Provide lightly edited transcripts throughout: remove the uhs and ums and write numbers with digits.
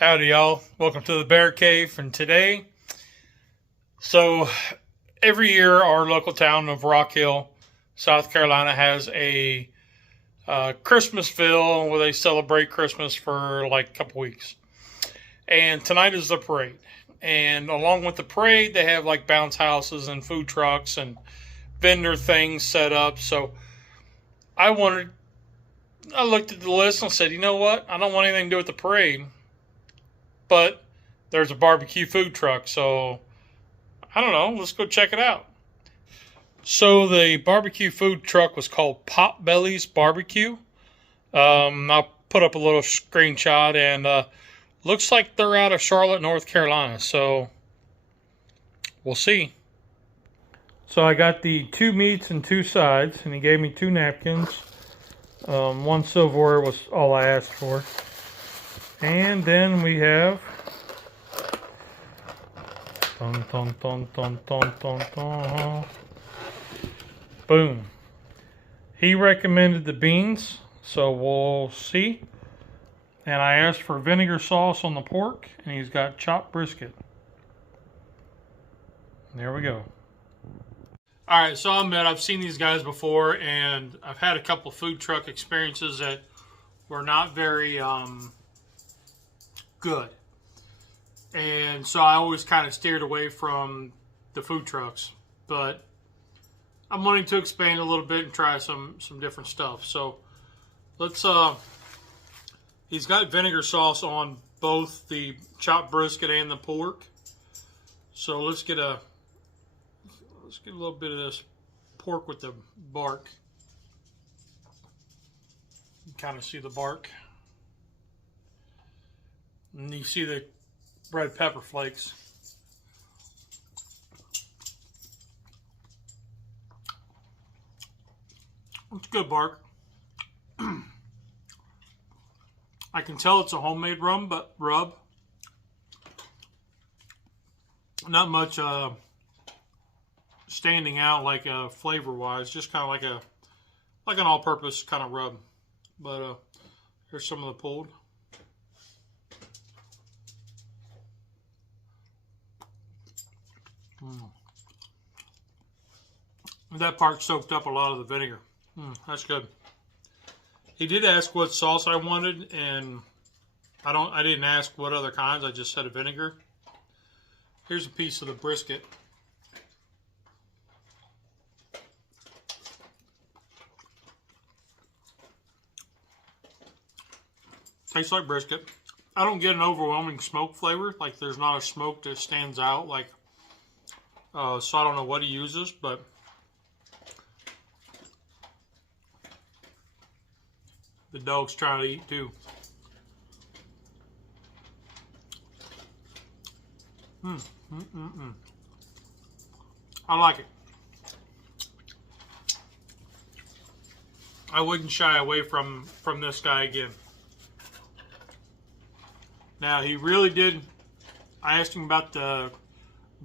Howdy, y'all. Welcome to the Bear Cave. And today, every year our local town of Rock Hill, South Carolina has a Christmasville where they celebrate Christmas for like a couple weeks. And tonight is the parade. And along with the parade, they have like bounce houses and food trucks and vendor things set up. So I looked at the list and said, you know what? I don't want anything to do with the parade. But there's a barbecue food truck, so I don't know. Let's go check it out. So the barbecue food truck was called Potbelly BBQ. I'll put up a little screenshot, and looks like they're out of Charlotte, North Carolina. So we'll see. So I got the 2 meats and 2 sides, and he gave me 2 napkins. 1 silverware was all I asked for. And then we have boom. He recommended the beans, so we'll see. And I asked for vinegar sauce on the pork, and he's got chopped brisket. There we go. Alright, so I'll admit I've seen these guys before, and I've had a couple food truck experiences that were not very good. And so I always kind of steered away from the food trucks. But I'm wanting to expand a little bit and try some different stuff. So let's he's got vinegar sauce on both the chopped brisket and the pork. So let's get a little bit of this pork with the bark. You can kind of see the bark. And you see the red pepper flakes. It's good bark. I can tell it's a homemade rub. Not much standing out like flavor-wise. Just kind of like an all-purpose kind of rub. But here's some of the pulled. That part soaked up a lot of the vinegar. That's good. He did ask what sauce I wanted, and I didn't ask what other kinds. I just said a vinegar. Here's a piece of the brisket. Tastes like brisket. I don't get an overwhelming smoke flavor. Like there's not a smoke that stands out. So I don't know what he uses, but the dog's trying to eat too. I like it. I wouldn't shy away from this guy again. Now he really did. I asked him about the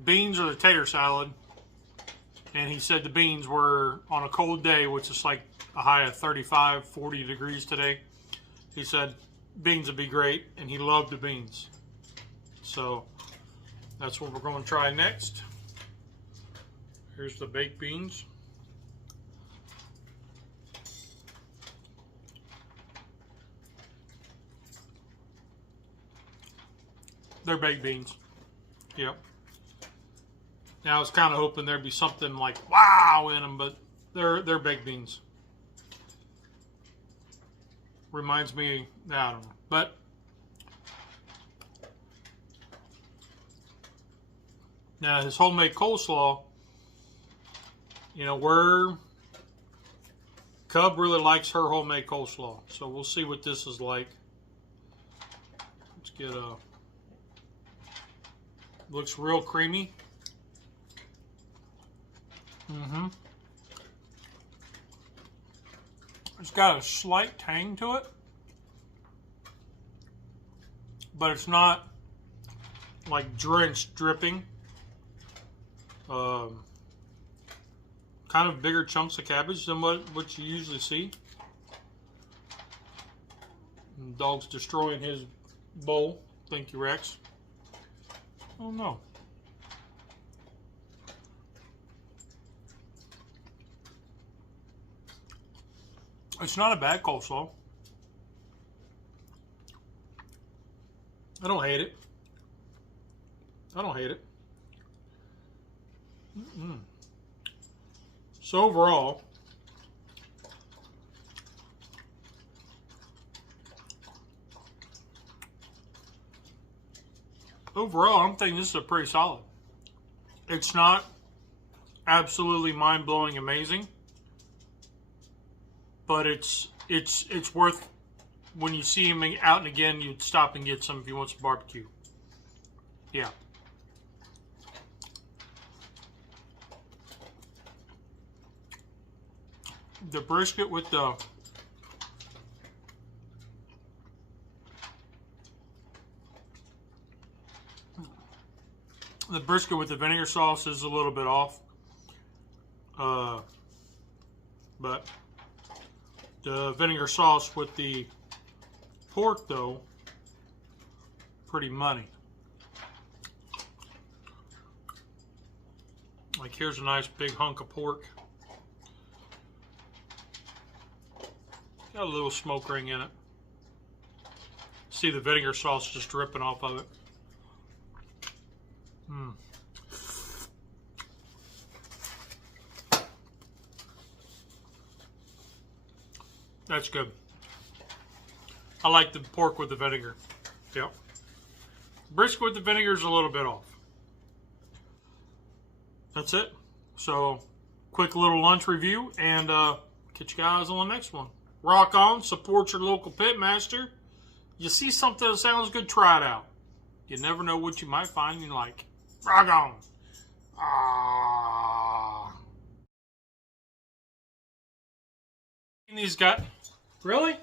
beans or the tater salad, and he said the beans were on a cold day, which is like a high of 35, 40 degrees today. He said beans would be great, and he loved the beans. So that's what we're going to try next. Here's the baked beans. They're baked beans. Yep. Now I was kind of hoping there'd be something like wow in them, but they're baked beans. Reminds me, I don't know, but now his homemade coleslaw. You know, Cub really likes her homemade coleslaw, so we'll see what this is like. Let's get looks real creamy. It's got a slight tang to it, but it's not like drenched, dripping. Kind of bigger chunks of cabbage than what you usually see. And the dog's destroying his bowl. Thank you, Rex. Oh no. It's not a bad coleslaw. I don't hate it. I don't hate it. So overall, I'm thinking this is a pretty solid. It's not absolutely mind-blowing amazing, but it's worth, when you see him out and again, you'd stop and get some if you want some barbecue. Yeah. The brisket with the vinegar sauce is a little bit off, but the vinegar sauce with the pork, though, pretty money. Like, here's a nice big hunk of pork. Got a little smoke ring in it. See the vinegar sauce just dripping off of it. That's good. I like the pork with the vinegar. Yep. Brisket with the vinegar is a little bit off. That's it. So, quick little lunch review, and catch you guys on the next one. Rock on. Support your local pitmaster. You see something that sounds good, try it out. You never know what you might find you like. Rock on. These guys. Really?